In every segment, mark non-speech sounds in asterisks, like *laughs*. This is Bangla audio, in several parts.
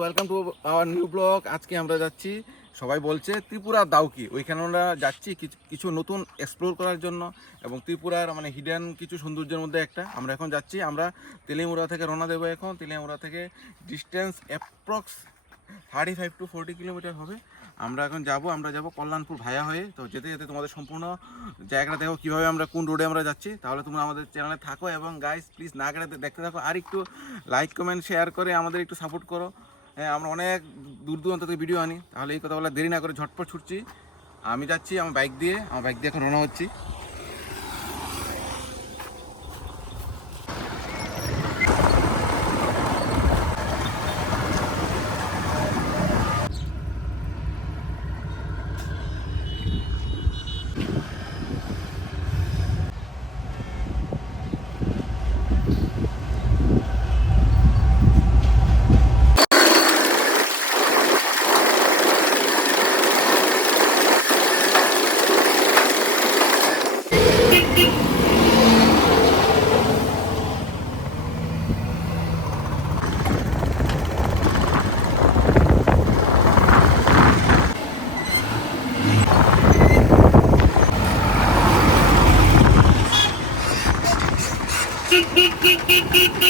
Welcome to our new blog আজকে আমরা যাচ্ছি, সবাই বলছে ত্রিপুরা দাউকি ওইখানে আমরা যাচ্ছি কিছু নতুন এক্সপ্লোর করার জন্য এবং ত্রিপুরার মানে হিডেন কিছু সৌন্দর্যের মধ্যে একটা। আমরা এখন যাচ্ছি, আমরা তেলেমুরা থেকে রওনা দেবো এখন। তেলেমুরা থেকে distance approx thirty five to forty kilometre হবে। আমরা এখন যাব, আমরা যাব কল্যাণপুর ভায়া হয়ে। তো যেতে যেতে তোমাদের সম্পূর্ণ জায়গাটা দেখো, কীভাবে আমরা কোন রোডে আমরা যাচ্ছি। তাহলে তোমরা আমাদের চ্যানেলে থাকো এবং গাইস প্লিজ না কেটে দেখতে থাকো। আর একটু লাইক কমেন্ট শেয়ার করে আমাদের একটু সাপোর্ট করো। হ্যাঁ আমরা অনেক দূর দূরান্ত থেকে ভিডিও আনি। তাহলে এই কথা বলে দেরি না করে ঝটপট ছুটছি। আমি যাচ্ছি আমার বাইক দিয়ে। আমার বাইক দিয়ে এখন রওনা হচ্ছি।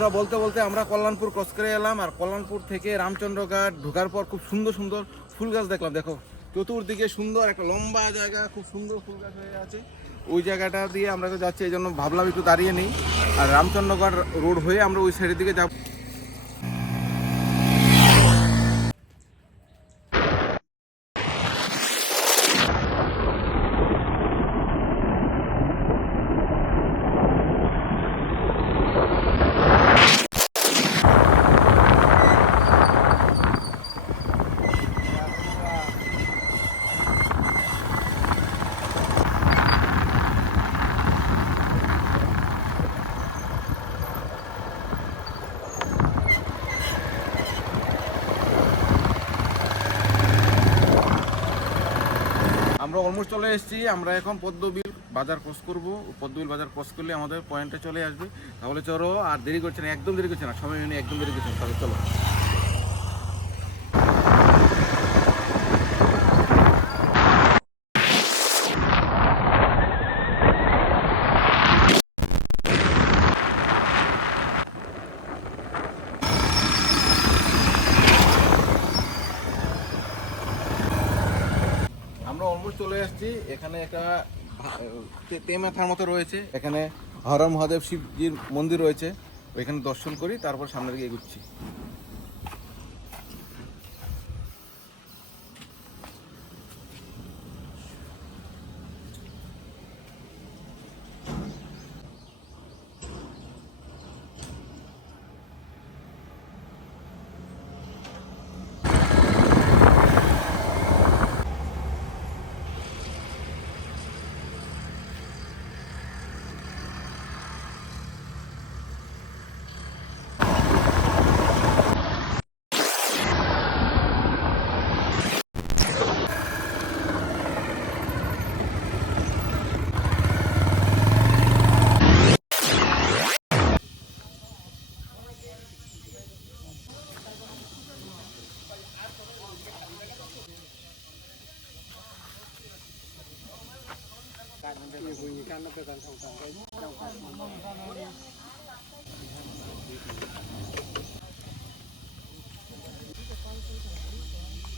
বন্ধুরা, বলতে বলতে আমরা কল্যাণপুর ক্রস করে এলাম আর কল্যাণপুর থেকে রামচন্দ্রঘাট ঢোকার পর খুব সুন্দর সুন্দর ফুল গাছ দেখলাম। দেখো, চতুর্দিকে সুন্দর একটা লম্বা জায়গা, খুব সুন্দর ফুল গাছ হয়ে আছে। ওই জায়গাটা দিয়ে আমরা তো যাচ্ছি, এই জন্য ভাবলাম একটু দাঁড়িয়ে নেই। আর রামচন্দ্রগড় রোড হয়ে আমরা ওই সাইডের দিকে যাব। আমরা অলমোস্ট চলে এসেছি, আমরা এখন পদ্মবিল বাজার ক্রস করব। পদ্মবিল বাজার ক্রস করলে আমাদের পয়েন্টে চলে আসবে। তাহলে চলো আর দেরি করছে না, একদম দেরি করছে না সময় নিয়ে একদম দেরি করছে না, তাহলে চলো আমরা অলমোস্ট চলে আসছি। এখানে একটা তেমাথার মতো রয়েছে। এখানে হরম মহাদেব শিবজির মন্দির রয়েছে। ওইখানে দর্শন করি, তারপর সামনের দিকে এগুচ্ছি।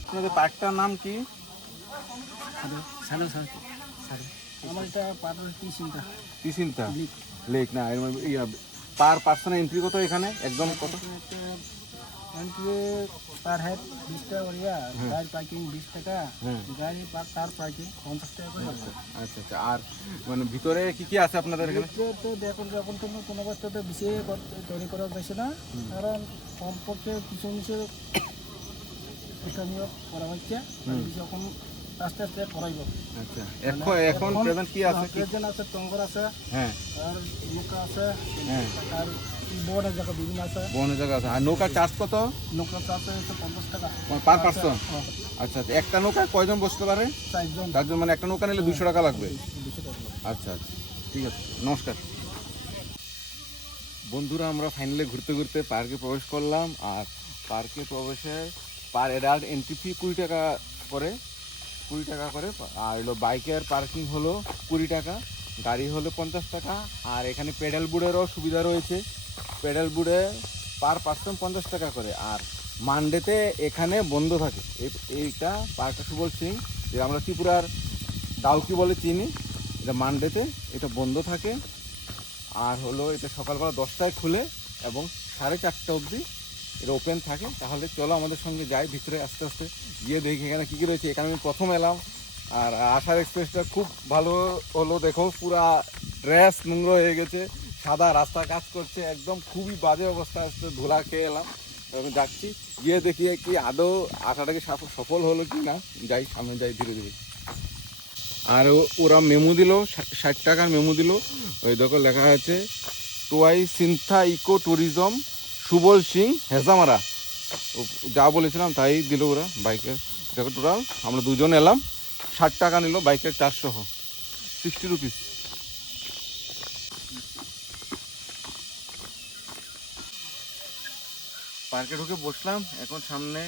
আপনাদের পার্কটার নাম কি? সাড়ে সাড়ে সাড়ে আমার এটা পাটার কি চিন্তা তিসিন্তা লেক না ইয়া পার পার্সন এন্ট্রি কত এখানে? একদম কত? এন্ট্রি পার হেড বিশ টাকা করিয়া গাড়ি পার্কিং বিশ টাকা গাড়ি তার পার্কিং পঞ্চাশ টাকা করে। আচ্ছা আচ্ছা আর মানে ভিতরে কি কি আছে আপনাদের এখানে? তো তো দেখুন যখন কোনো কোনো অবস্থাতে বেশি করতে- তৈরি করা যাচ্ছে না। কারণ কমপক্ষে কিছু কিছু স্থানীয় করা হচ্ছে। যখন আস্তে আস্তে করাইব। আচ্ছা এখন এখন প্রেজেন্ট কি আছে? প্রেজেন্ট আছে টঙ্গর আছে হ্যাঁ। আর নৌকা আছে হ্যাঁ। আর বোর্ডের জায়গা বিভিন্ন আছে। বনের জায়গা আছে। আর নৌকার চার্জ কত? নৌকা চাষে হচ্ছে পঞ্চাশ টাকা। পার পার্সন হ্যাঁ, আচ্ছা আচ্ছা। একটা নৌকায় কয়জন বসতে পারে? চারজন। মানে একটা নৌকা নিলে দুশো টাকা লাগবে? আচ্ছা আচ্ছা। ঠিক আছে। নমস্কার। বন্ধুরা আমরা ফাইনালি ঘুরতে ঘুরতে পার্কে প্রবেশ করলাম। আর পার্কে প্রবেশে পার অ্যাডাল্ট এন্ট্রি ফি কুড়ি টাকা করে। কুড়ি টাকা করে। আর হলো বাইকের পার্কিং হলো কুড়ি টাকা। গাড়ি হলো পঞ্চাশ টাকা। আর এখানে পেডাল বোর্ডেরও সুবিধা রয়েছে। পেডাল বুড়ে পার পার্সন পঞ্চাশ টাকা করে। আর মানডেতে এখানে বন্ধ থাকে। এই- এইটা পার্কটা সুবল সিং, যে আমরা ত্রিপুরার ডাউকি বলে চিনি, এটা মানডেতে, এটা বন্ধ থাকে। আর হলো এটা সকালবেলা দশটায় খুলে এবং সাড়ে চারটা অবধি এটা ওপেন থাকে। তাহলে চলো আমাদের সঙ্গে যাই, ভিতরে আস্তে আস্তে গিয়ে দেখি এখানে কী কী রয়েছে। এখানে আমি প্রথম এলাম। আর আশার এক্সপ্রেসটা খুব ভালো হলো, দেখো, পুরা ড্রেস নোংরা হয়ে গেছে। সাদা রাস্তা কাজ করছে, একদম খুবই বাজে অবস্থা আসছে, ধুলা খেয়ে এলাম। এখন যাচ্ছি, গিয়ে দেখি কি আদৌ আশাটাকে সফ- সফল হলো কি না। যাই, সামনে যাই, ধীরে ধীরে। আর ওরা মেমু দিল ষাট টাকার মেমু দিল। ওই দেখো লেখা আছে, টোয়াই সিন্থা ইকো ট্যুরিজম, সুবল সিং, হেজামারা। যা বলেছিলাম তাই দিল ওরা বাইকের। দেখো টোটাল আমরা দুজন এলাম, ষাট টাকা নিল বাইকের চারশো। সিক্সটি রুপিস পার্কে ঢুকে বসলাম, এখন সামনে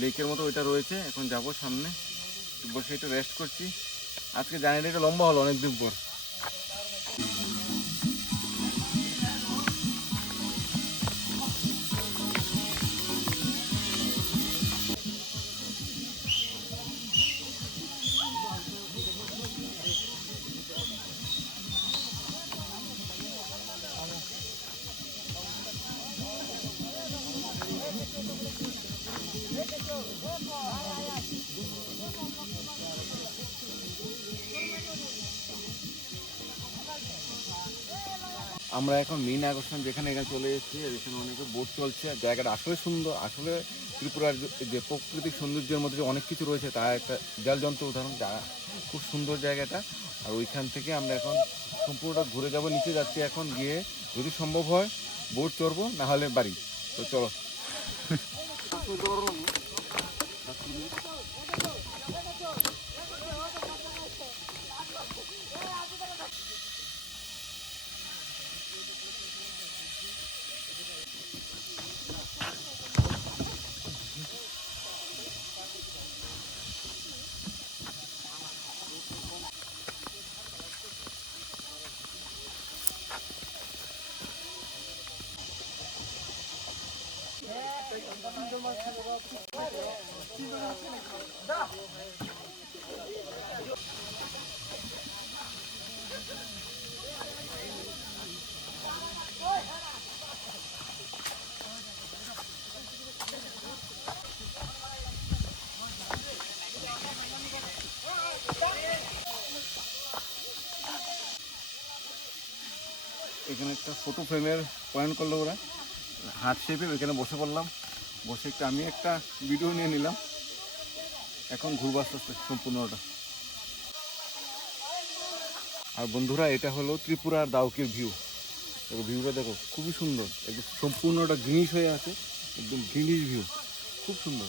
লেকের মতো ওইটা রয়েছে, এখন যাব সামনে। বসে একটু রেস্ট করছি। আজকে জার্নিটা লম্বা হলো অনেক দিন পর। আমরা এখন মেইন আকর্ষণ যেখানে এখানে চলে এসেছি এখানে অনেকে বোট চলছে। জায়গাটা আসলে সুন্দর, আসলে ত্রিপুরার যে- প্রাকৃতিক সৌন্দর্যের মধ্যে অনেক কিছু রয়েছে তার একটা জল যন্ত্র উদাহরণ। যা খুব সুন্দর জায়গাটা। আর ওইখান থেকে আমরা এখন সম্পূর্ণটা ঘুরে যাব, নিচে যাচ্ছি এখন গিয়ে। যদি সম্ভব হয় বোট চড়বো, না হলে বাড়ি। তো চলো। *laughs* এখানে একটা ফটো ফ্রেমের পয়েন্ট করল ওরা। হার্ট শেপে ওইখানে বসে পড়লাম। বসে একটা আমি একটা ভিডিও নিয়ে নিলাম। এখন ঘুরবার সম্পূর্ণটা। আর বন্ধুরা, এটা হলো ত্রিপুরার দাউকির ভিউ দেখো ভিউটা দেখো, খুবই সুন্দর। একদম সম্পূর্ণটা গ্রিনিশ হয়ে আছে, একদম গ্রিনিশ ভিউ খুব সুন্দর।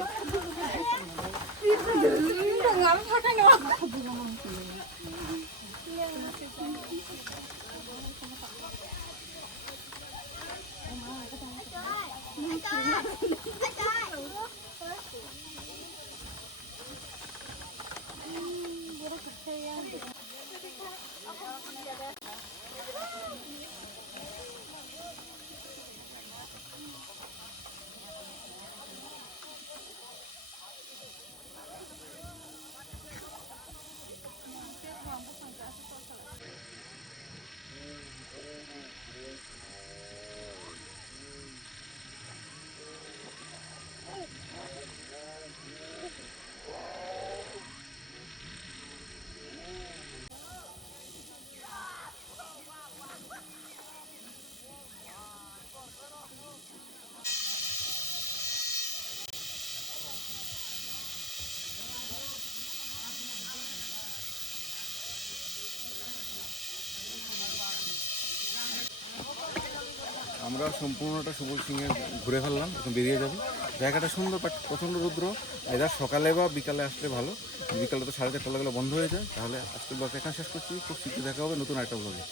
음악은잘들었는 데. আমরা সম্পূর্ণটা সবুজ সিংহে ঘুরে ফেললাম এখন বেরিয়ে যাব। জায়গাটা সুন্দর বাট প্রচণ্ড রুদ্র। এবার সকালে বা বিকালে আসলে ভালো। বিকালে তো সাড়ে চারটা লাগলে বন্ধ হয়ে যায়। তাহলে আজকের ব্লগটা এখানে শেষ করছি। খুব শীঘ্রই দেখা হবে নতুন একটা ব্লগে